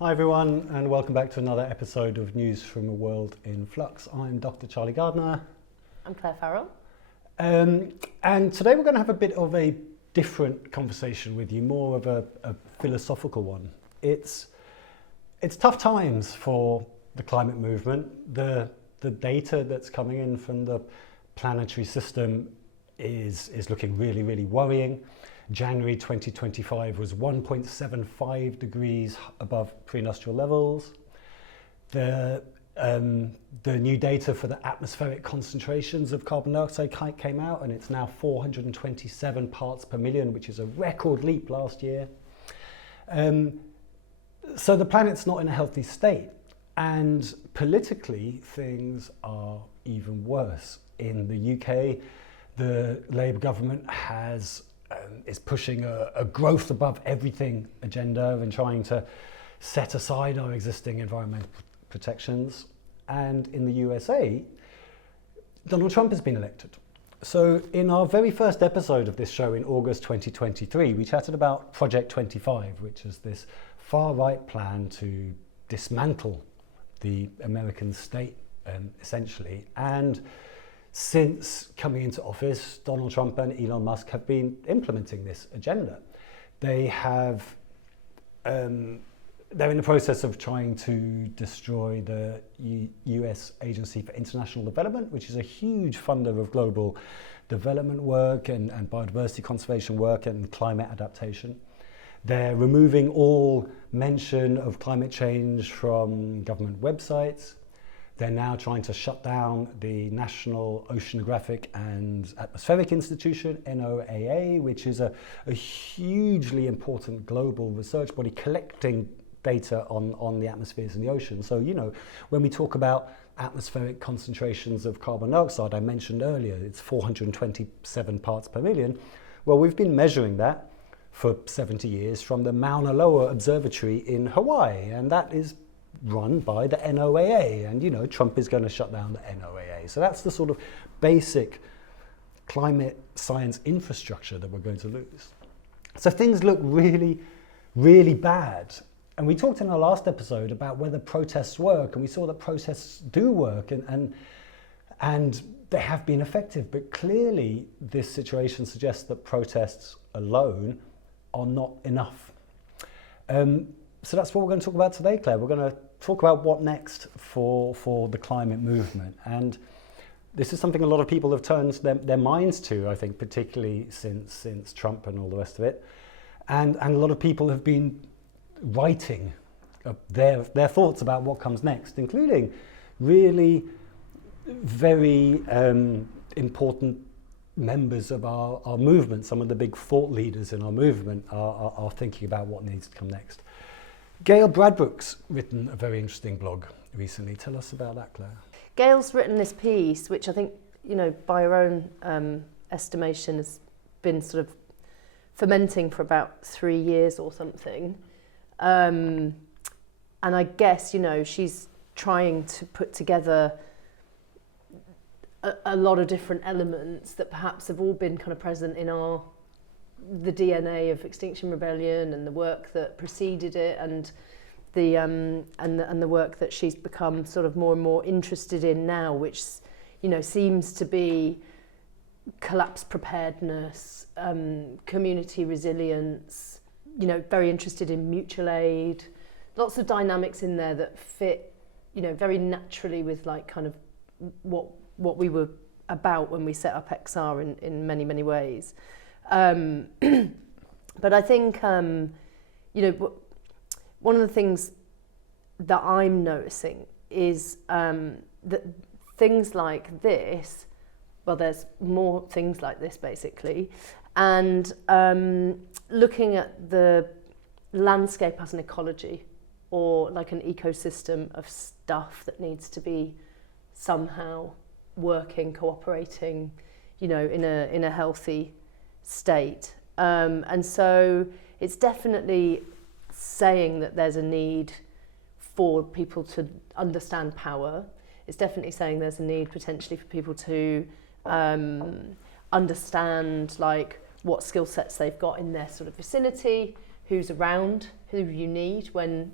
Hi everyone, and welcome back to another episode of News from a World in Flux. I'm Dr Charlie Gardner. I'm Clare Farrell. And today we're going to have a bit of a different conversation with you, more of a philosophical one. It's tough times for the climate movement. The data that's coming in from the planetary system is looking really, really worrying. January 2025 was 1.75 degrees above pre-industrial levels. The new data for the atmospheric concentrations of carbon dioxide came out, and it's now 427 parts per million, which is a record leap last year. So the planet's not in a healthy state, and politically things are even worse. In the UK, the Labour government is pushing a growth above everything agenda and trying to set aside our existing environmental protections. And in the USA, Donald Trump has been elected. So in our very first episode of this show in August 2023, we chatted about Project 25, which is this far-right plan to dismantle the American state, essentially. And since coming into office, Donald Trump and Elon Musk have been implementing this agenda. They're in the process of trying to destroy the US Agency for International Development, which is a huge funder of global development work and biodiversity conservation work and climate adaptation. They're removing all mention of climate change from government websites. They're now trying to shut down the National Oceanographic and Atmospheric Institution, NOAA, which is a hugely important global research body collecting data on the atmospheres and the ocean. So, you know, when we talk about atmospheric concentrations of carbon dioxide, I mentioned earlier, it's 427 parts per million. Well, we've been measuring that for 70 years from the Mauna Loa Observatory in Hawaii, and that is run by the NOAA, and you know, Trump is going to shut down the NOAA. So that's the sort of basic climate science infrastructure that we're going to lose. So things look really, really bad. And we talked in our last episode about whether protests work, and we saw that protests do work, and they have been effective. But clearly this situation suggests that protests alone are not enough. So that's what we're going to talk about today, Claire. We're going to talk about what next for the climate movement. And this is something a lot of people have turned their minds to, I think, particularly since Trump and all the rest of it. And a lot of people have been writing their thoughts about what comes next, including really very important members of our movement. Some of the big thought leaders in our movement are thinking about what needs to come next. Gail Bradbrook's written a very interesting blog recently. Tell us about that, Claire. Gail's written this piece, which I think, you know, by her own estimation, has been sort of fermenting for about 3 years or something. And I guess, you know, she's trying to put together a lot of different elements that perhaps have all been kind of present in the DNA of Extinction Rebellion and the work that preceded it, and the work that she's become sort of more and more interested in now, which, you know, seems to be collapse preparedness, community resilience, you know, very interested in mutual aid, lots of dynamics in there that fit, you know, very naturally with like kind of what we were about when we set up XR in many, many ways. But I think, you know, one of the things that I'm noticing is that things like this, well, there's more things like this basically, and looking at the landscape as an ecology or like an ecosystem of stuff that needs to be somehow working, cooperating, you know, in a healthy state. And so it's definitely saying that there's a need for people to understand power. It's definitely saying there's a need potentially for people to understand like what skill sets they've got in their sort of vicinity, who's around, who you need when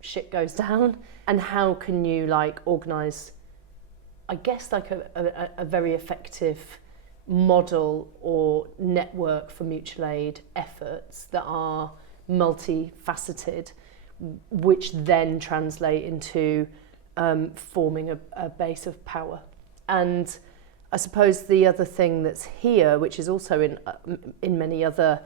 shit goes down, and how can you like organise, I guess, like a very effective model or network for mutual aid efforts that are multifaceted, which then translate into forming a base of power. And I suppose the other thing that's here, which is also in many other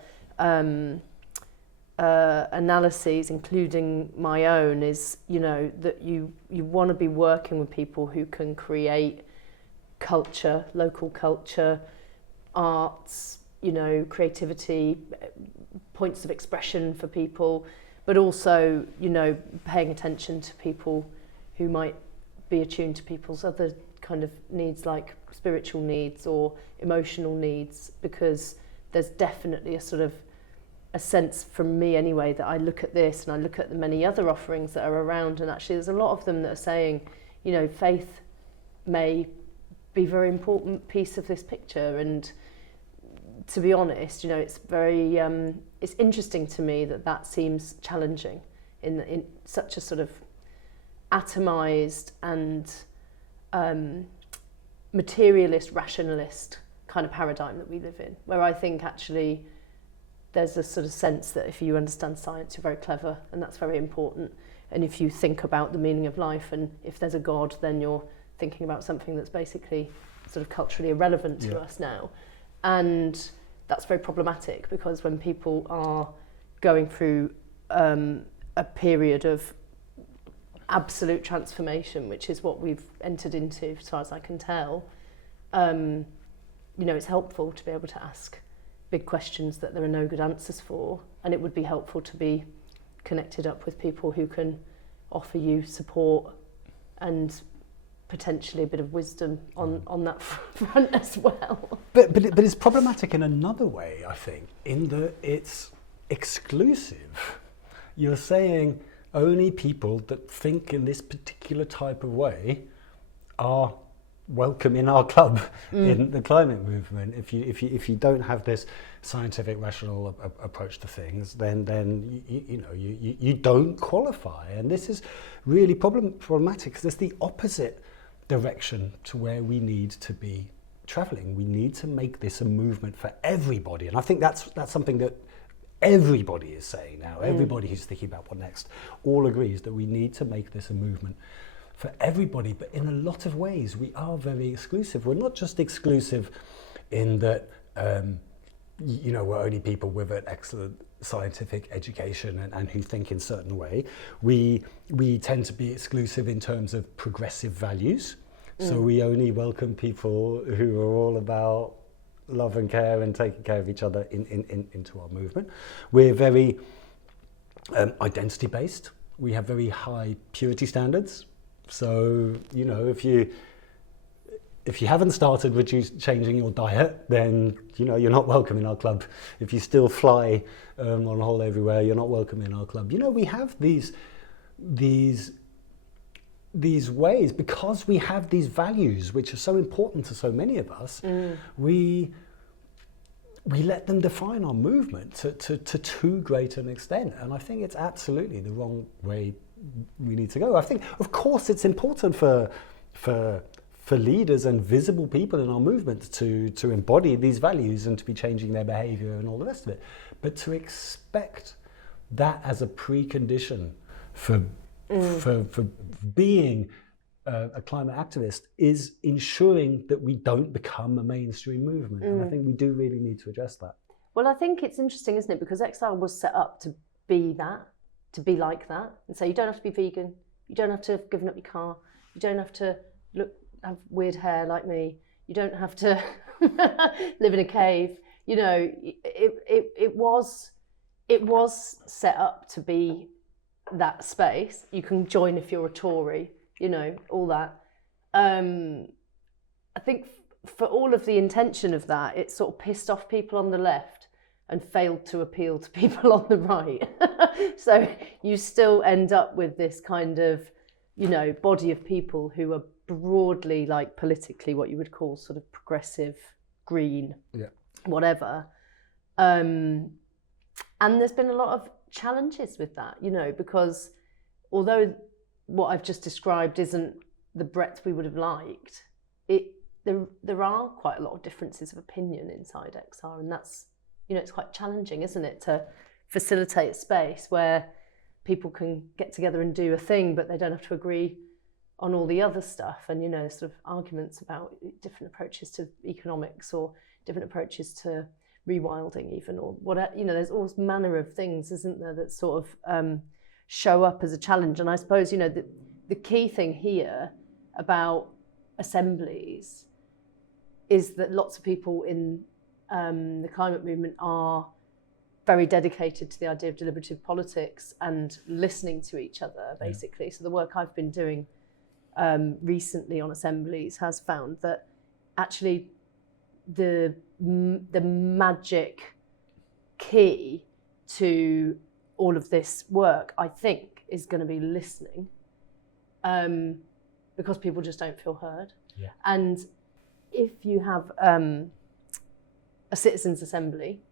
analyses, including my own, is that you want to be working with people who can create culture, local culture, arts, creativity, points of expression for people, but also paying attention to people who might be attuned to people's other kind of needs, like spiritual needs or emotional needs, because there's definitely a sense from me anyway that I look at this and I look at the many other offerings that are around, and actually there's a lot of them that are saying, faith may be a very important piece of this picture. And to be honest, it's very it's interesting to me that seems challenging in such a sort of atomized and materialist, rationalist kind of paradigm that we live in, where I think actually there's a sort of sense that if you understand science, you're very clever, and that's very important. And if you think about the meaning of life, and if there's a God, then you're thinking about something that's basically sort of culturally irrelevant to us now. And that's very problematic, because when people are going through a period of absolute transformation, which is what we've entered into, as far as I can tell, it's helpful to be able to ask big questions that there are no good answers for, and it would be helpful to be connected up with people who can offer you support and potentially a bit of wisdom on that front as well. But it's problematic in another way, I think, in that it's exclusive. You're saying only people that think in this particular type of way are welcome in our club in the climate movement. If you don't have this scientific, rational approach to things, then you don't qualify. And this is really problematic, because it's the opposite direction to where we need to be traveling. We need to make this a movement for everybody, and I think that's something that everybody is saying now. Everybody who's thinking about what next all agrees that we need to make this a movement for everybody. But in a lot of ways we are very exclusive. We're not just exclusive in that we're only people with an excellent scientific education and who think in a certain way. We tend to be exclusive in terms of progressive values. So we only welcome people who are all about love and care and taking care of each other into our movement. We're very identity based. We have very high purity standards. So if you haven't started changing your diet, then you're not welcome in our club. If you still fly on holiday everywhere, you're not welcome in our club. We have these ways, because we have these values which are so important to so many of us. We let them define our movement to too great an extent, and I think it's absolutely the wrong way we need to go. I think, of course, it's important for leaders and visible people in our movement to embody these values and to be changing their behaviour and all the rest of it. But to expect that as a precondition for being a climate activist is ensuring that we don't become a mainstream movement. And I think we do really need to address that. Well, I think it's interesting, isn't it? Because XR was set up to be that, to be like that. And so you don't have to be vegan, you don't have to have given up your car, you don't have to have weird hair like me, you don't have to live in a cave. It was set up to be that space. You can join if you're a Tory, all that. I think for all of the intention of that, it sort of pissed off people on the left and failed to appeal to people on the right. So you still end up with this kind of, body of people who are broadly, like, politically what you would call sort of progressive, green, whatever. And there's been a lot of challenges with that, because although what I've just described isn't the breadth we would have liked, there are quite a lot of differences of opinion inside XR, and that's, it's quite challenging, isn't it, to facilitate a space where people can get together and do a thing, but they don't have to agree on all the other stuff. And, sort of arguments about different approaches to economics or different approaches to rewilding even, or whatever, there's all manner of things, isn't there, that sort of show up as a challenge. And I suppose, the key thing here about assemblies is that lots of people in the climate movement are very dedicated to the idea of deliberative politics and listening to each other, basically. Yeah. So the work I've been doing recently on assemblies has found that actually the magic key to all of this work, I think, is going to be listening, because people just don't feel heard. Yeah. And if you have a citizens' assembly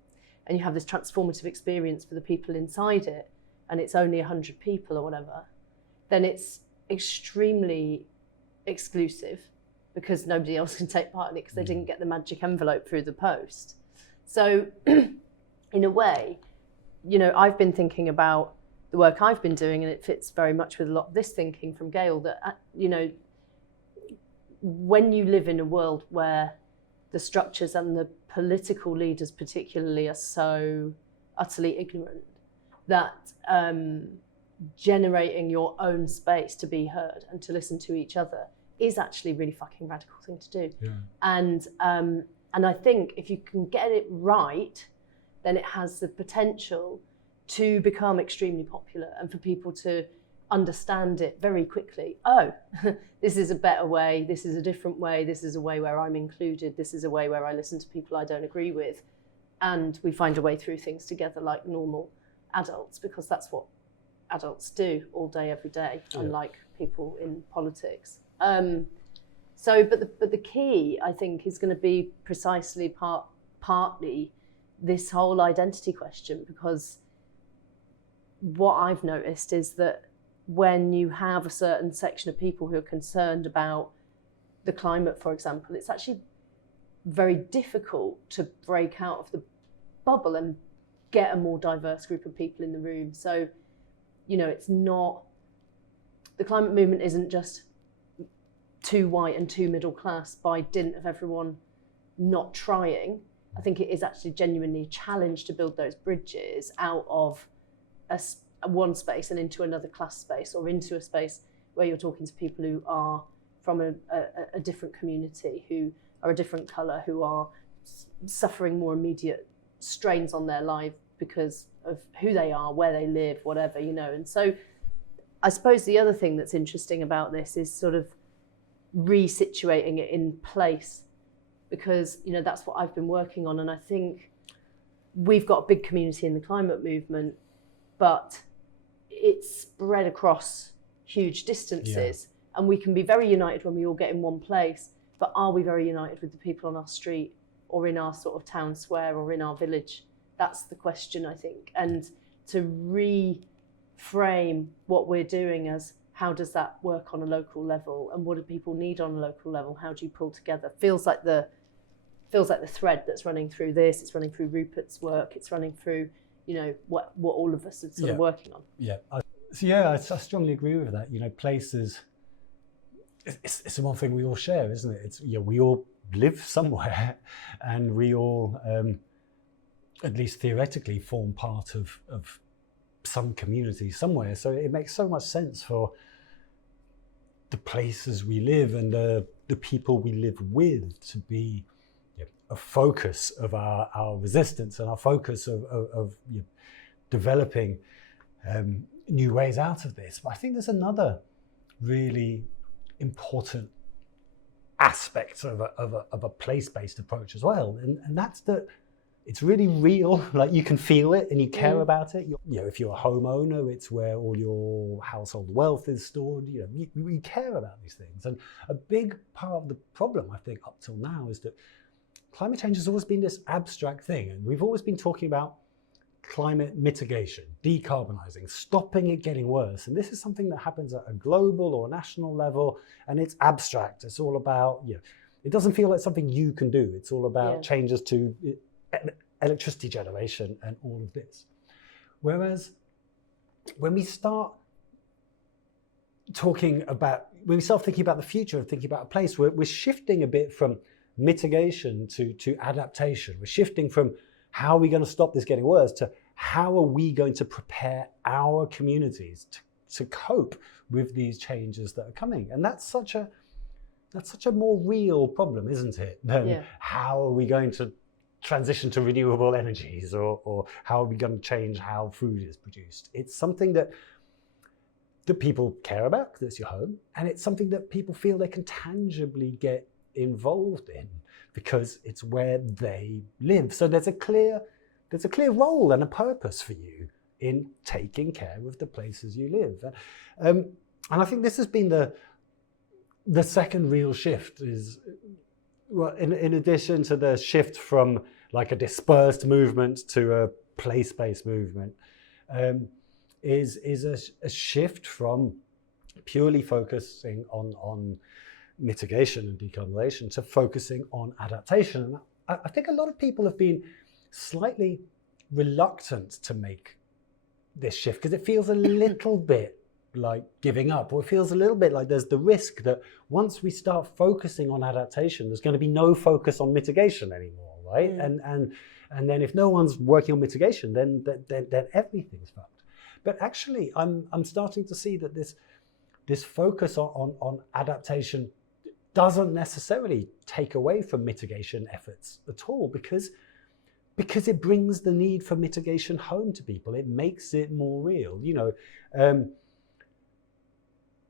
and you have this transformative experience for the people inside it, and it's only 100 people or whatever, then it's extremely exclusive because nobody else can take part in it because they didn't get the magic envelope through the post. So in a way, I've been thinking about the work I've been doing, and it fits very much with a lot of this thinking from Gail, that, when you live in a world where the structures and the political leaders particularly are so utterly ignorant, that generating your own space to be heard and to listen to each other is actually a really fucking radical thing to do. Yeah. And I think if you can get it right, then it has the potential to become extremely popular and for people to understand it very quickly. Oh, this is a better way, this is a different way, this is a way where I'm included, this is a way where I listen to people I don't agree with, and we find a way through things together like normal adults, because that's what adults do all day, every day, unlike people in politics. But the key, I think, is going to be precisely partly this whole identity question, because what I've noticed is that when you have a certain section of people who are concerned about the climate, for example, it's actually very difficult to break out of the bubble and get a more diverse group of people in the room. So, it's not, the climate movement isn't just too white and too middle class by dint of everyone not trying. I think it is actually genuinely a challenge to build those bridges out of one space and into another class space, or into a space where you're talking to people who are from a different community, who are a different colour, who are suffering more immediate strains on their life because of who they are, where they live, whatever, And so I suppose the other thing that's interesting about this is sort of resituating it in place, because, that's what I've been working on. And I think we've got a big community in the climate movement, but it's spread across huge distances. Yeah. And we can be very united when we all get in one place, but are we very united with the people on our street or in our sort of town square or in our village? That's the question, I think. And to reframe what we're doing as, how does that work on a local level, and what do people need on a local level? How do you pull together? Feels like the thread that's running through this. It's running through Rupert's work. It's running through, what all of us are sort of working on. Yeah, I strongly agree with that. Places, it's the one thing we all share, isn't it? It's we all live somewhere, and we all, at least theoretically, form part of some community somewhere. So it makes so much sense for the places we live and the people we live with to be a focus of our resistance and our focus of developing new ways out of this. But I think there's another really important aspect of a place-based approach as well, and that's that it's really real. Like, you can feel it and you care about it. If you're a homeowner, it's where all your household wealth is stored. You care about these things. And a big part of the problem, I think, up till now is that climate change has always been this abstract thing. And we've always been talking about climate mitigation, decarbonising, stopping it getting worse. And this is something that happens at a global or national level, and it's abstract. It's all about, it doesn't feel like something you can do. It's all about changes to electricity generation and all of this. Whereas when we start thinking about the future and thinking about a place, we're shifting a bit from mitigation to adaptation. We're shifting from how are we going to stop this getting worse to how are we going to prepare our communities to cope with these changes that are coming. And that's such a more real problem, isn't it, than how are we going to transition to renewable energies or how are we going to change how food is produced. It's something that people care about because it's your home, and it's something that people feel they can tangibly get involved in because it's where they live. So there's a clear role and a purpose for you in taking care of the places you live. And I think this has been the second real shift is, well, in addition to the shift from like a dispersed movement to a place-based movement, is a shift from purely focusing on mitigation and decarbonisation to focusing on adaptation. And I think a lot of people have been slightly reluctant to make this shift because it feels a little bit like giving up, or it feels a little bit like there's the risk that once we start focusing on adaptation, there's going to be no focus on mitigation anymore, right? And then if no one's working on mitigation, then everything's fucked. But actually, I'm starting to see that this focus on adaptation doesn't necessarily take away from mitigation efforts at all, because it brings the need for mitigation home to people. It makes it more real.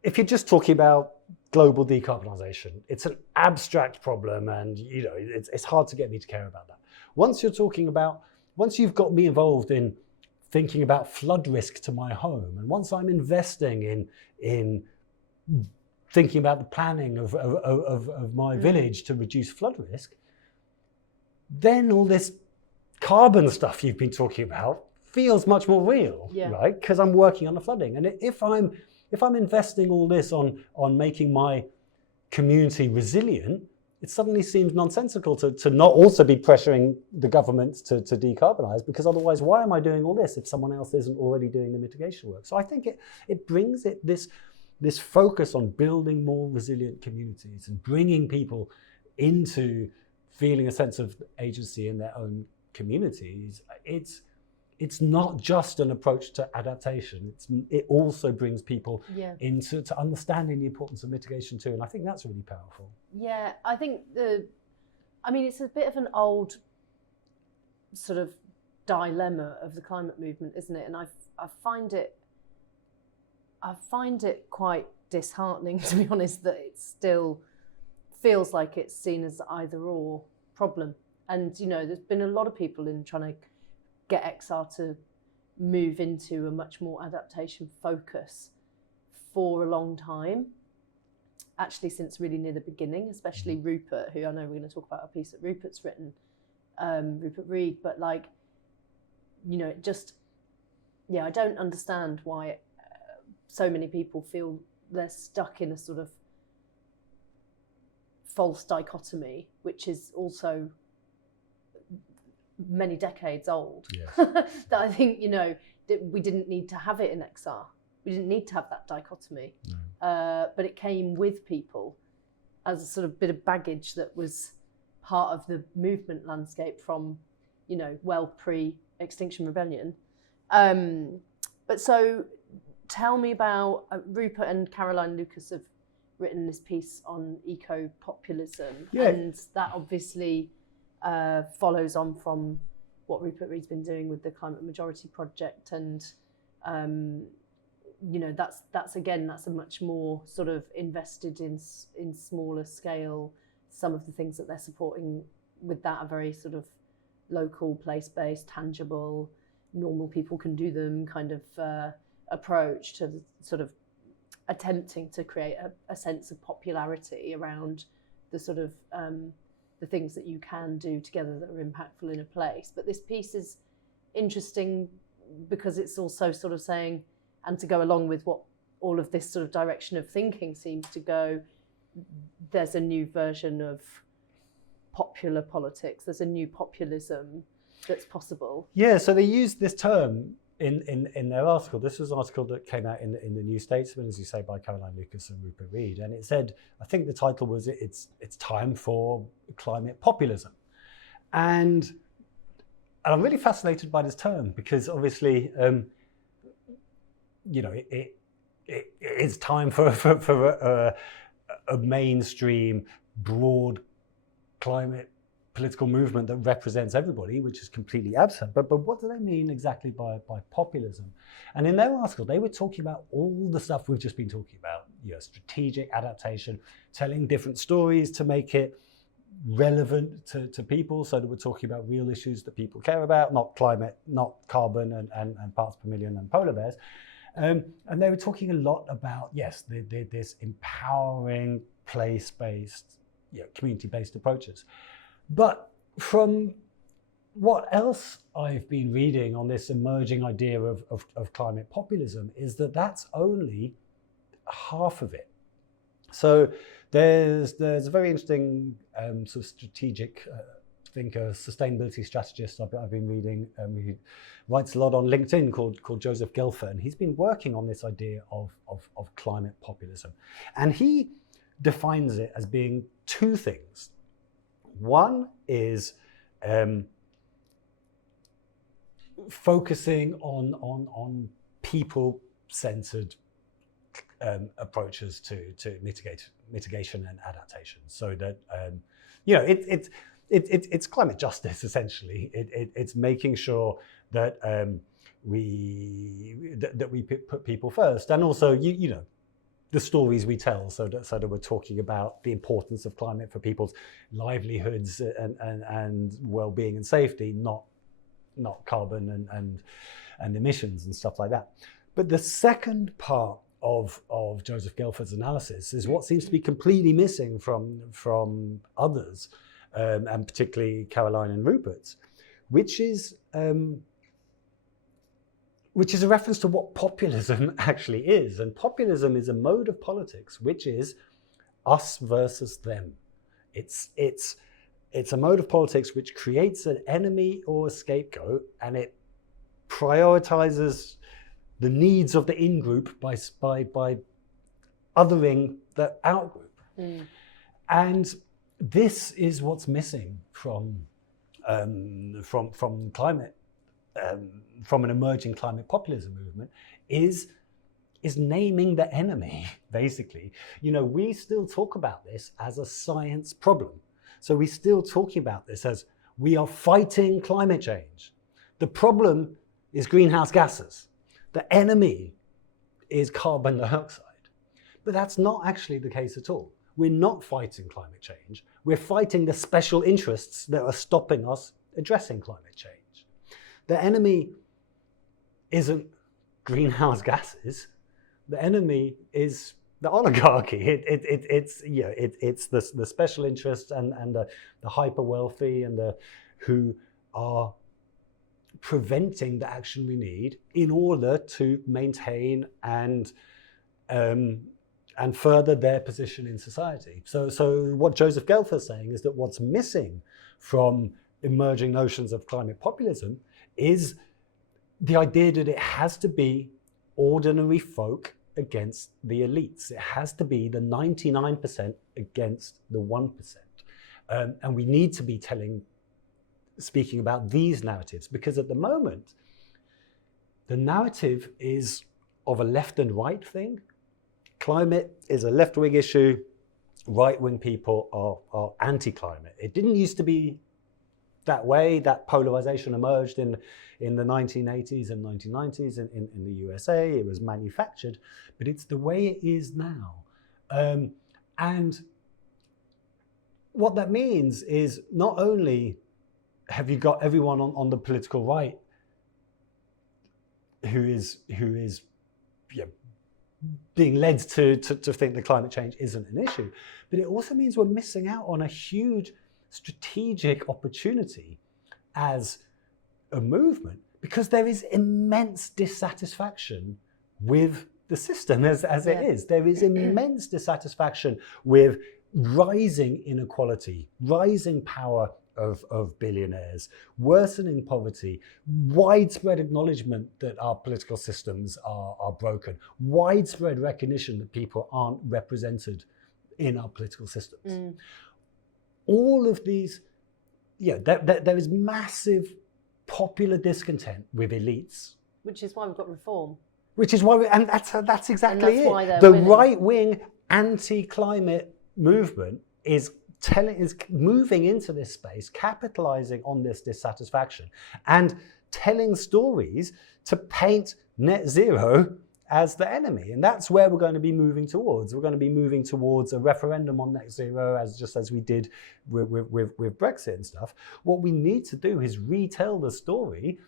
If you're just talking about global decarbonisation, it's an abstract problem, and it's hard to get me to care about that. Once you've got me involved in thinking about flood risk to my home, and once I'm investing in thinking about the planning of my village to reduce flood risk, then all this carbon stuff you've been talking about feels much more real, right? Because I'm working on the flooding. And if I'm investing all this on making my community resilient, it suddenly seems nonsensical to not also be pressuring the governments to decarbonise, because otherwise why am I doing all this if someone else isn't already doing the mitigation work? So I think it brings this focus on building more resilient communities and bringing people into feeling a sense of agency in their own communities. It's not just an approach to adaptation. It also brings people into understanding the importance of mitigation too, and I think that's really powerful. Yeah, I think it's a bit of an old sort of dilemma of the climate movement, isn't it? And I find it quite disheartening, to be honest, that it still feels like it's seen as either or problem. And there's been a lot of people in trying to get XR to move into a much more adaptation focus for a long time, actually since really near the beginning, especially Rupert, who I know we're going to talk about a piece that Rupert's written, Rupert Reed, but I don't understand why so many people feel they're stuck in a sort of false dichotomy, which is also many decades old. That I think that we didn't need to have it in XR. We didn't need to have that dichotomy, but it came with people as a sort of bit of baggage that was part of the movement landscape from well pre-Extinction Rebellion. But so tell me about Rupert and Caroline Lucas have written this piece on eco-populism, and that obviously follows on from what Rupert Reed's been doing with the Climate Majority Project, and that's a much more sort of invested in smaller scale. Some of the things that they're supporting with that are very sort of local, place-based, tangible, normal people can do them kind of approach to the sort of attempting to create a sense of popularity around the sort of the things that you can do together that are impactful in a place. But this piece is interesting because it's also sort of saying, and to go along with what all of this sort of direction of thinking seems to go, there's a new version of popular politics, there's a new populism that's possible. Yeah, so they used this term in their article. This was an article that came out in the New Statesman, as you say, by Caroline Lucas and Rupert Reed, and it said, I think the title was "It's time for climate populism," and I'm really fascinated by this term because obviously, it's time for a mainstream, broad climate political movement that represents everybody, which is completely absent. But what do they mean exactly by populism? And in their article, they were talking about all the stuff we've just been talking about, strategic adaptation, telling different stories to make it relevant to people, so that we're talking about real issues that people care about, not climate, not carbon and parts per million and polar bears. And they were talking a lot about, yes, this empowering place-based, community-based approaches. But from what else I've been reading on this emerging idea of climate populism is that that's only half of it. So there's a very interesting sort of strategic thinker, sustainability strategist I've been reading. He writes a lot on LinkedIn called Joseph Gelfer, and he's been working on this idea of climate populism. And he defines it as being two things. One is focusing on people-centered approaches to mitigation and adaptation, so that it's climate justice essentially. It's making sure that we put people first, and also the stories we tell, so that we're talking about the importance of climate for people's livelihoods and well-being and safety, not carbon and emissions and stuff like that. But the second part of Joseph Gelfer's analysis is what seems to be completely missing from others, and particularly Caroline and Rupert's, which is a reference to what populism actually is. And populism is a mode of politics which is us versus them. It's a mode of politics which creates an enemy or a scapegoat, and it prioritizes the needs of the in-group by othering the out-group. Mm. And this is what's missing from climate. From an emerging climate populism movement is naming the enemy, basically. We still talk about this as a science problem. So we're still talking about this as we are fighting climate change. The problem is greenhouse gases. The enemy is carbon dioxide. But that's not actually the case at all. We're not fighting climate change. We're fighting the special interests that are stopping us addressing climate change. The enemy isn't greenhouse gases. The enemy is the oligarchy. It's the special interests and the hyper wealthy and who are preventing the action we need in order to maintain and further their position in society. So what Joseph Gelfer is saying is that what's missing from emerging notions of climate populism is the idea that it has to be ordinary folk against the elites. It has to be the 99% against the 1%. And we need to be speaking about these narratives, because at the moment, the narrative is of a left and right thing. Climate is a left-wing issue. Right-wing people are anti-climate. It didn't used to be that way. That polarization emerged in the 1980s and 1990s in the USA. It was manufactured, but it's the way it is now. And what that means is not only have you got everyone on the political right who is being led to think that climate change isn't an issue, but it also means we're missing out on a huge strategic opportunity as a movement, Because there is immense dissatisfaction with the system as it is. There is immense dissatisfaction with rising inequality, rising power of billionaires, worsening poverty, widespread acknowledgement that our political systems are broken, widespread recognition that people aren't represented in our political systems. All of these, there is massive popular discontent with elites. Which is why we've got reform. Which is why, and that's exactly and that's why it. The winning. Right-wing anti-climate movement is moving into this space, capitalizing on this dissatisfaction, and telling stories to paint net zero as the enemy. And that's where we're going to be moving towards. We're going to be moving towards a referendum on net zero, just as we did with Brexit and stuff. What we need to do is retell the story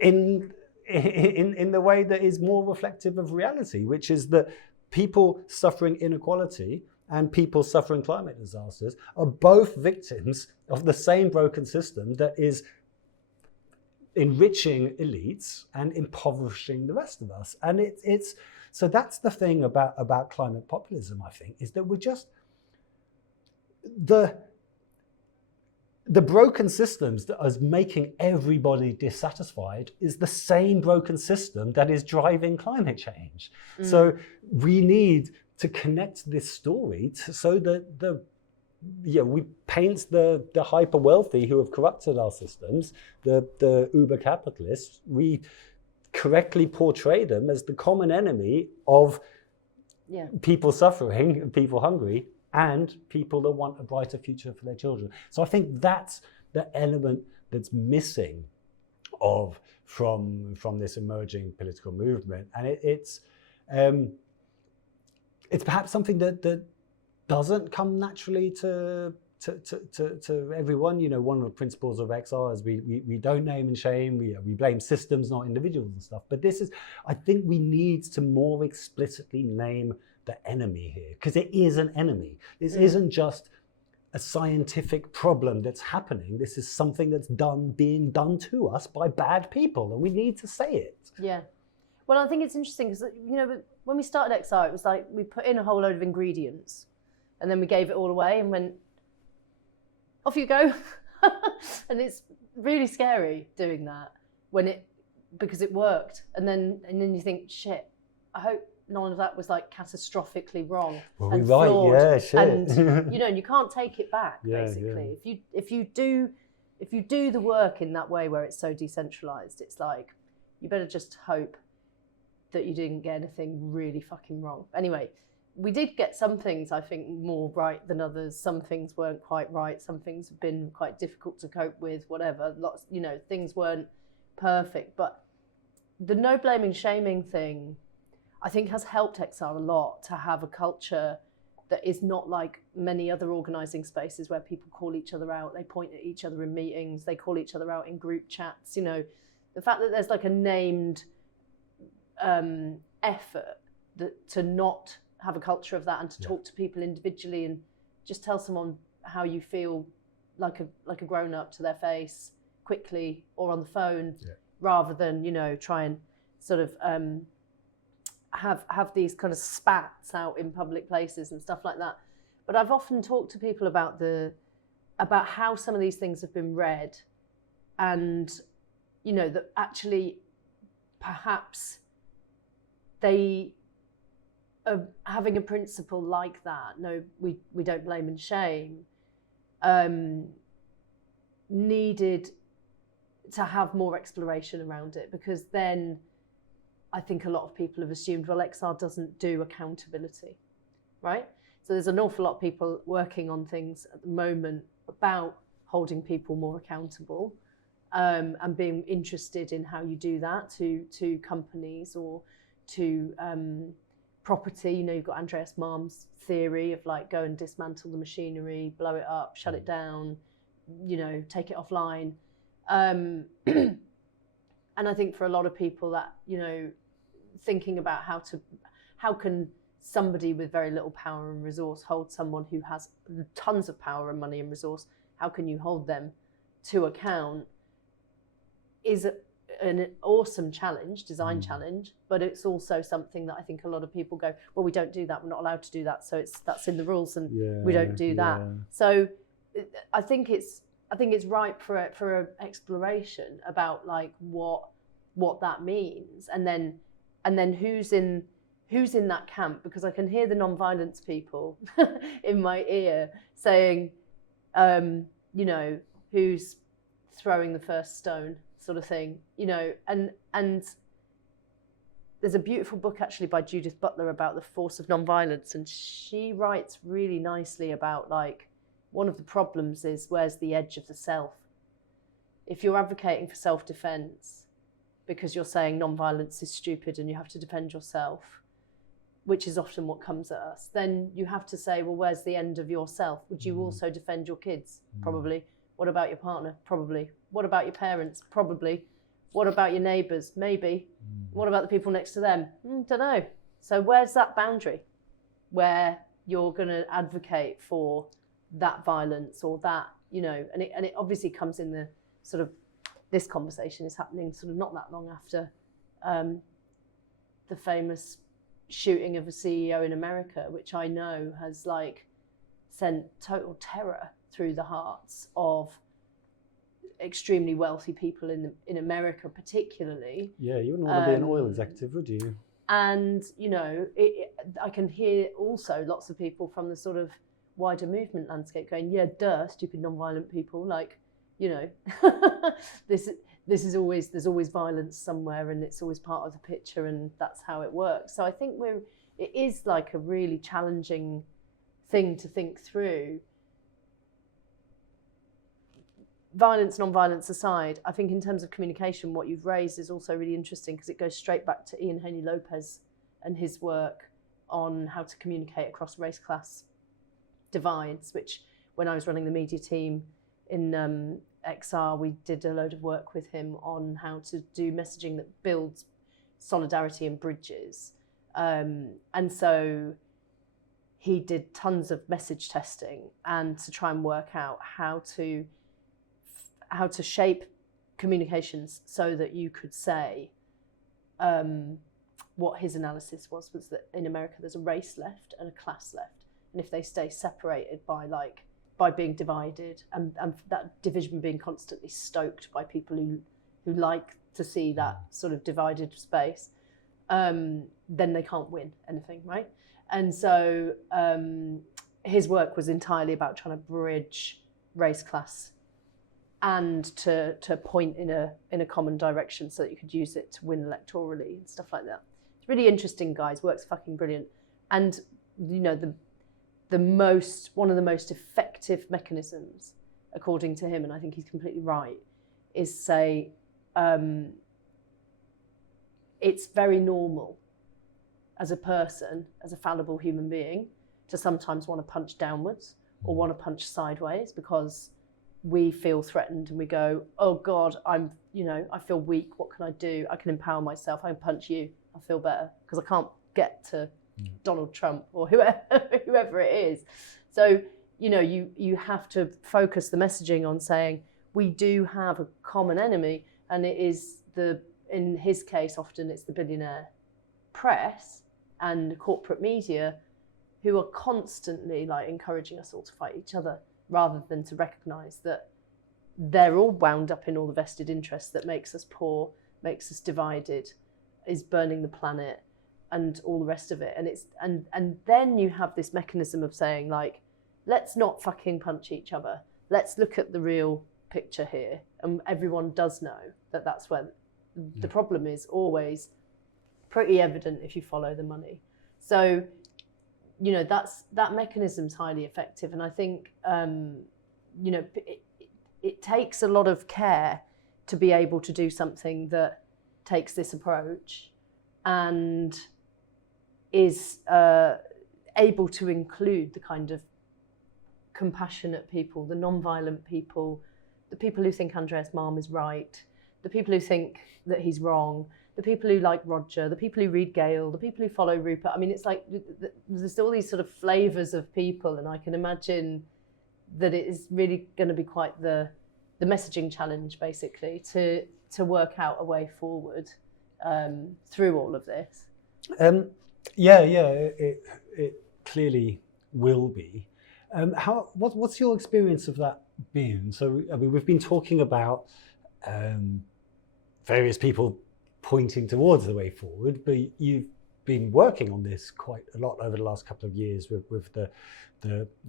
in the way that is more reflective of reality, which is that people suffering inequality and people suffering climate disasters are both victims of the same broken system that is enriching elites and impoverishing the rest of us. And it's so that's the thing about climate populism, I think, is that we're just the broken systems that is making everybody dissatisfied is the same broken system that is driving climate change. So we need to connect this story so that we paint the hyper wealthy who have corrupted our systems, the uber capitalists. We correctly portray them as the common enemy of people suffering, people hungry, and people that want a brighter future for their children. So I think that's the element that's missing from this emerging political movement, and it's perhaps something that doesn't come naturally to everyone. One of the principles of XR is we don't name and shame. We blame systems, not individuals and stuff. But I think we need to more explicitly name the enemy here, because it is an enemy. This isn't just a scientific problem that's happening. This is something that's being done to us by bad people, and we need to say it. Yeah. Well, I think it's interesting because, when we started XR, it was like we put in a whole load of ingredients and then we gave it all away and went, off you go. And it's really scary doing that because it worked. And then you think, shit, I hope none of that was like catastrophically wrong and flawed. Yeah, shit. And you can't take it back, basically. Yeah. If you do the work in that way where it's so decentralized, it's like you better just hope that you didn't get anything really fucking wrong. Anyway, we did get some things, I think, more right than others. Some things weren't quite right. Some things have been quite difficult to cope with, whatever. Lots, things weren't perfect. But the no blaming, shaming thing, I think, has helped XR a lot to have a culture that is not like many other organising spaces where people call each other out. They point at each other in meetings. They call each other out in group chats. The fact that there's like a named effort to not have a culture of that and to talk to people individually and just tell someone how you feel like a grown up to their face quickly or on the phone, rather than try and sort of have these kind of spats out in public places and stuff like that. But I've often talked to people about how some of these things have been read, and that actually perhaps they are having a principle like that. No, we don't blame and shame. Needed to have more exploration around it, because then I think a lot of people have assumed, well, XR doesn't do accountability, right? So there's an awful lot of people working on things at the moment about holding people more accountable, and being interested in how you do that to companies or to property. You've got Andreas Malm's theory of like, go and dismantle the machinery, blow it up, shut it down, take it offline. And I think for a lot of people that, thinking about how can somebody with very little power and resource hold someone who has tons of power and money and resource, how can you hold them to account? an awesome challenge, design challenge, but it's also something that I think a lot of people go, well, we don't do that, we're not allowed to do that, so that's in the rules, and we don't do that. So I think it's ripe for an exploration about like what that means, and then who's in that camp, because I can hear the non-violence people in my ear saying, you know, who's throwing the first stone, sort of thing, you know, and there's a beautiful book actually by Judith Butler about the force of non-violence, and she writes really nicely about like one of the problems is where's the edge of the self. If you're advocating for self-defense because you're saying non-violence is stupid and you have to defend yourself, which is often what comes at us, then you have to say, well, where's the end of yourself? Would you also defend your kids? Probably. What about your partner? Probably. What about your parents? Probably. What about your neighbours? Maybe. What about the people next to them? Don't know. So where's that boundary where you're going to advocate for that violence or that, you know, and it obviously comes in the sort of, this conversation is happening sort of not that long after the famous shooting of a CEO in America, which I know has like sent total terror through the hearts of extremely wealthy people in America, particularly. Yeah, you wouldn't want to be an oil executive, would you? And you know, I can hear also lots of people from the sort of wider movement landscape going, "Yeah, duh, stupid non-violent people." Like, you know, this is always, there's always violence somewhere, and it's always part of the picture, and that's how it works. So I think it is like a really challenging thing to think through. Violence, non-violence aside, I think in terms of communication, what you've raised is also really interesting because it goes straight back to Ian Haney Lopez and his work on how to communicate across race class divides, which when I was running the media team in XR, we did a load of work with him on how to do messaging that builds solidarity and bridges. And so he did tons of message testing and to try and work out how to shape communications so that you could say what his analysis was that in America there's a race left and a class left, and if they stay separated by being divided and that division being constantly stoked by people who like to see that sort of divided space, then they can't win anything, right? And so his work was entirely about trying to bridge race class and to point in a common direction so that you could use it to win electorally and stuff like that. It's really interesting, guys. Work's fucking brilliant. And you know, one of the most effective mechanisms, according to him, and I think he's completely right, is say it's very normal as a person, as a fallible human being, to sometimes want to punch downwards or want to punch sideways because we feel threatened and we go, oh God, I feel weak. What can I do? I can empower myself. I can punch you. I feel better because I can't get to Donald Trump or whoever it is. So, you know, you have to focus the messaging on saying we do have a common enemy, and it is in his case, often it's the billionaire press and corporate media who are constantly like encouraging us all to fight each other, rather than to recognise that they're all wound up in all the vested interests that makes us poor, makes us divided, is burning the planet, and all the rest of it. And then you have this mechanism of saying like, let's not fucking punch each other. Let's look at the real picture here. And everyone does know that that's where the problem is always pretty evident if you follow the money. So, you know, that mechanism's highly effective. And I think, you know, it takes a lot of care to be able to do something that takes this approach and is able to include the kind of compassionate people, the non-violent people, the people who think Andreas Malm is right, the people who think that he's wrong, the people who like Roger, the people who read Gale, the people who follow Rupert. I mean, it's like there's all these sort of flavours of people, and I can imagine that it is really going to be quite the messaging challenge, basically, to work out a way forward through all of this. It clearly will be. What's your experience of that been? So, I mean, we've been talking about various people pointing towards the way forward, but you've been working on this quite a lot over the last couple of years with the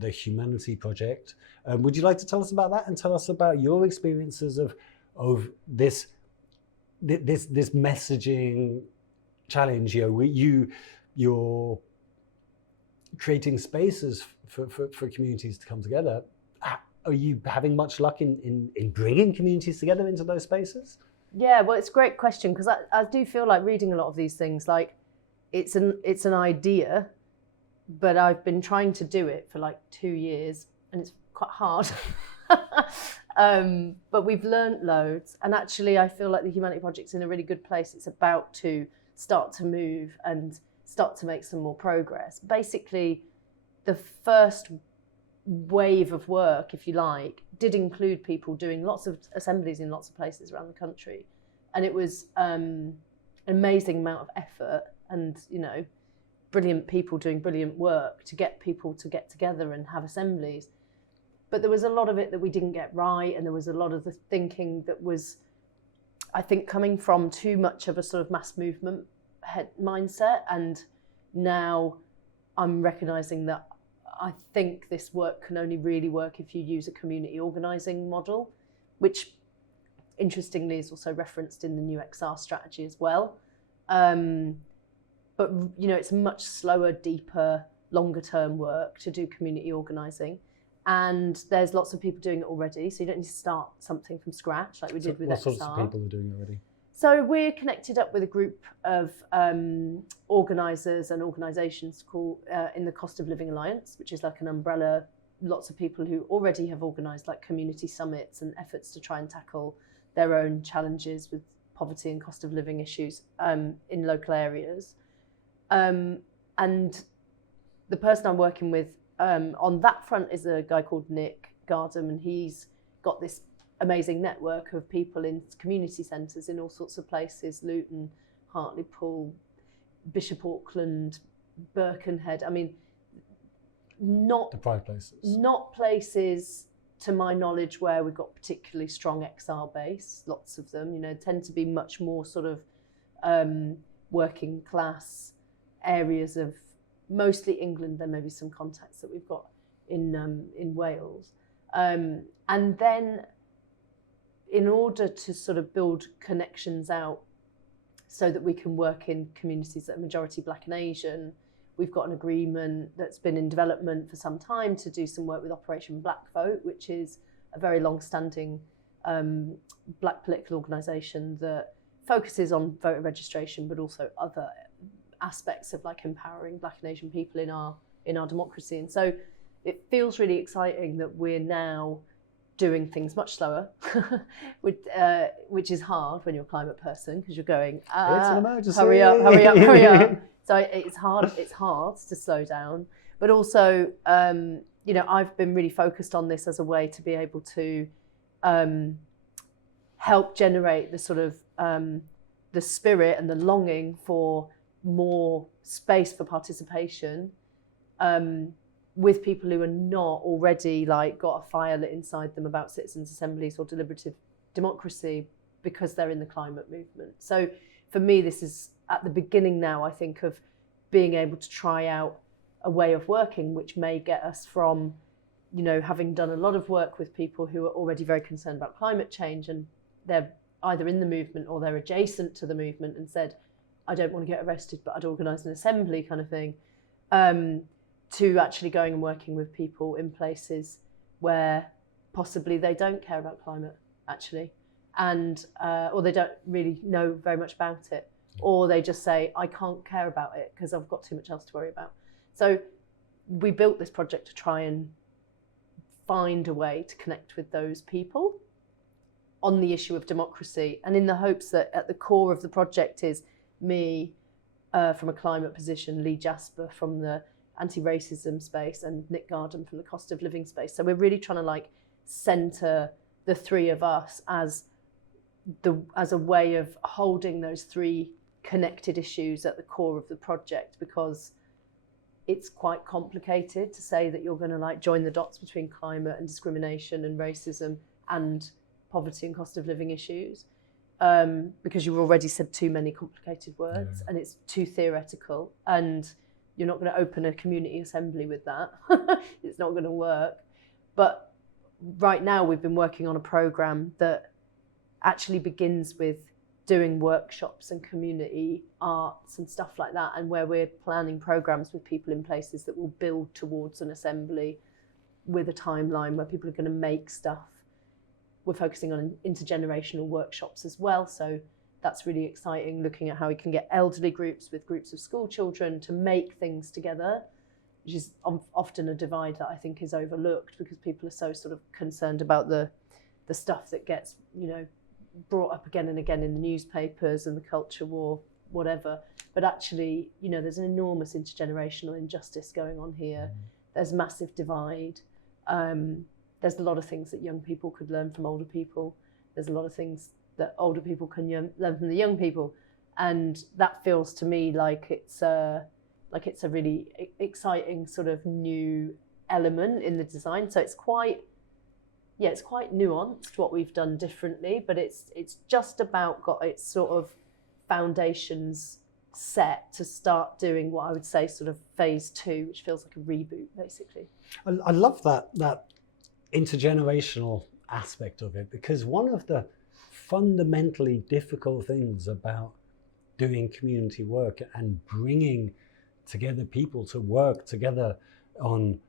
Humanity Project. Would you like to tell us about that and tell us about your experiences of this messaging challenge? You're creating spaces for communities to come together. Are you having much luck in bringing communities together into those spaces? Yeah, well, it's a great question, because I do feel like reading a lot of these things, like it's an idea, but I've been trying to do it for like 2 years and it's quite hard. But we've learned loads, and actually I feel like the Humanity Project's in a really good place. It's about to start to move and start to make some more progress. Basically, the first wave of work, if you like, did include people doing lots of assemblies in lots of places around the country, and it was an amazing amount of effort and, you know, brilliant people doing brilliant work to get people to get together and have assemblies. But there was a lot of it that we didn't get right, and there was a lot of the thinking that was, I think, coming from too much of a sort of mass movement mindset. And now I'm recognising that I think this work can only really work if you use a community organising model, which interestingly is also referenced in the new XR strategy as well. But, you know, it's much slower, deeper, longer term work to do community organising. And there's lots of people doing it already, so you don't need to start something from scratch like we did with XR. What sorts of people are doing it already? So we're connected up with a group of organisers and organisations called in the Cost of Living Alliance, which is like an umbrella, lots of people who already have organised like community summits and efforts to try and tackle their own challenges with poverty and cost of living issues in local areas. And the person I'm working with on that front is a guy called Nick Gardner, and he's got this amazing network of people in community centres in all sorts of places: Luton, Hartlepool, Bishop Auckland, Birkenhead. I mean, not the prime places. Not places, to my knowledge, where we've got particularly strong XR base. Lots of them, you know, tend to be much more sort of working class areas of mostly England. There may be some contacts that we've got in Wales, and then, in order to sort of build connections out so that we can work in communities that are majority Black and Asian, we've got an agreement that's been in development for some time to do some work with Operation Black Vote, which is a very long-standing Black political organisation that focuses on voter registration, but also other aspects of like empowering Black and Asian people in our democracy. And so it feels really exciting that we're now doing things much slower, which is hard when you're a climate person, because you're going, it's an emergency. Hurry up, hurry up, hurry up. So it's hard to slow down. But also, you know, I've been really focused on this as a way to be able to help generate the sort of the spirit and the longing for more space for participation with people who are not already like got a fire lit inside them about citizens' assemblies or deliberative democracy because they're in the climate movement. So for me, this is at the beginning now, I think, of being able to try out a way of working which may get us from, you know, having done a lot of work with people who are already very concerned about climate change, and they're either in the movement or they're adjacent to the movement and said, I don't want to get arrested, but I'd organise an assembly kind of thing, to actually going and working with people in places where possibly they don't care about climate, actually, and or they don't really know very much about it, or they just say, I can't care about it because I've got too much else to worry about. So we built this project to try and find a way to connect with those people on the issue of democracy, and in the hopes that at the core of the project is me from a climate position, Lee Jasper from the anti-racism space, and Nick Gardner from the cost of living space. So we're really trying to like centre the three of us as as a way of holding those three connected issues at the core of the project, because it's quite complicated to say that you're going to like join the dots between climate and discrimination and racism and poverty and cost of living issues, because you've already said too many complicated words and it's too theoretical, and you're not going to open a community assembly with that. It's not going to work. But right now we've been working on a program that actually begins with doing workshops and community arts and stuff like that, and where we're planning programs with people in places that will build towards an assembly with a timeline where people are going to make stuff. We're focusing on intergenerational workshops as well, so that's really exciting, looking at how we can get elderly groups with groups of school children to make things together, which is often a divide that I think is overlooked because people are so sort of concerned about the stuff that gets, you know, brought up again and again in the newspapers and the culture war, whatever. But actually, you know, there's an enormous intergenerational injustice going on here. There's massive divide. There's a lot of things that young people could learn from older people. There's a lot of things that older people can learn from the young people. And that feels to me like it's a really exciting sort of new element in the design. So it's quite nuanced what we've done differently, but it's just about got its sort of foundations set to start doing what I would say sort of phase 2, which feels like a reboot, basically. I love that intergenerational aspect of it, because one of the fundamentally difficult things about doing community work and bringing together people to work together on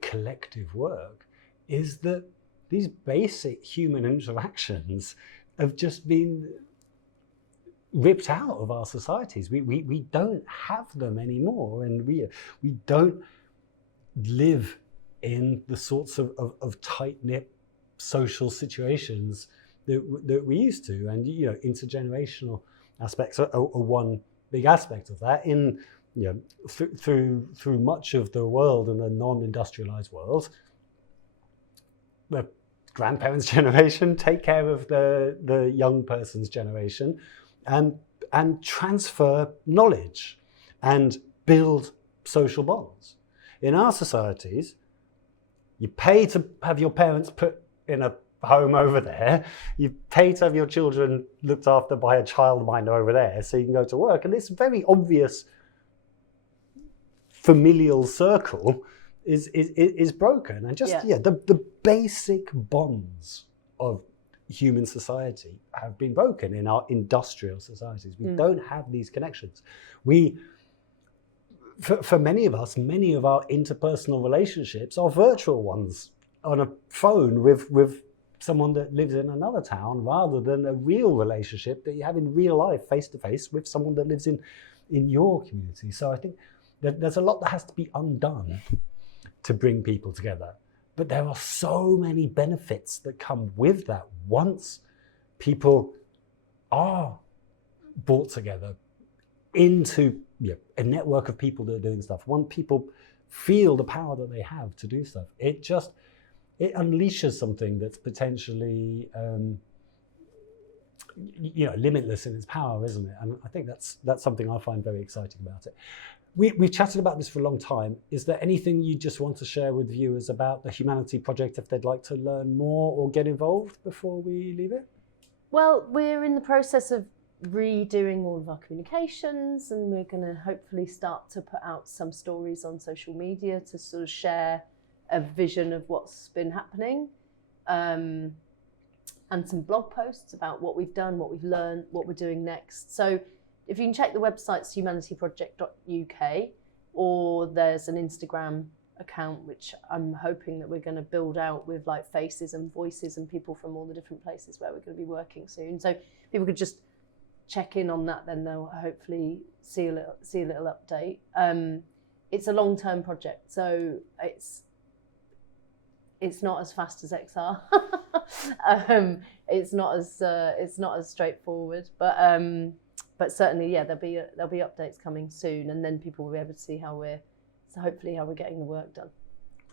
collective work is that these basic human interactions have just been ripped out of our societies. We don't have them anymore, and we don't live in the sorts of tight-knit social situations that we used to. And you know, intergenerational aspects are one big aspect of that. In through much of the world, in the non-industrialized world, the grandparents' generation take care of the young person's generation and transfer knowledge and build social bonds. In our societies, you pay to have your parents put in a home over there, you pay to have your children looked after by a childminder over there so you can go to work, and this very obvious familial circle is broken, and the basic bonds of human society have been broken in our industrial societies. We don't have these connections. For many of us, many of our interpersonal relationships are virtual ones on a phone with someone that lives in another town, rather than a real relationship that you have in real life, face to face, with someone that lives in your community. So I think that there's a lot that has to be undone to bring people together. But there are so many benefits that come with that once people are brought together into a network of people that are doing stuff. Once people feel the power that they have to do stuff, it unleashes something that's potentially limitless in its power, isn't it? And I think that's something I find very exciting about it. We've chatted about this for a long time. Is there anything you just want to share with viewers about the Humanity Project if they'd like to learn more or get involved before we leave it? Well, we're in the process of redoing all of our communications, and we're going to hopefully start to put out some stories on social media to sort of share a vision of what's been happening, and some blog posts about what we've done, what we've learned, what we're doing next. So if you can check the website's humanityproject.uk, or there's an Instagram account which I'm hoping that we're going to build out with like faces and voices and people from all the different places where we're going to be working soon. So people could just check in on that, then they'll hopefully see a little update. It's a long-term project, so it's not as fast as XR. It's not as straightforward, but certainly, there'll be updates coming soon, and then people will be able to see hopefully how we're getting the work done.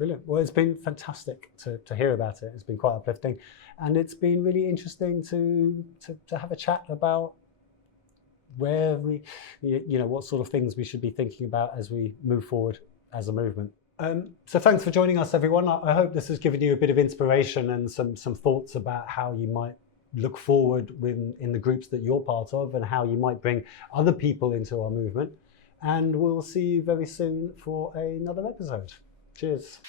Brilliant. Well, it's been fantastic to hear about it. It's been quite uplifting, and it's been really interesting to have a chat about where we, what sort of things we should be thinking about as we move forward as a movement. So thanks for joining us, everyone. I hope this has given you a bit of inspiration and some thoughts about how you might look forward in the groups that you're part of, and how you might bring other people into our movement. And we'll see you very soon for another episode. Cheers.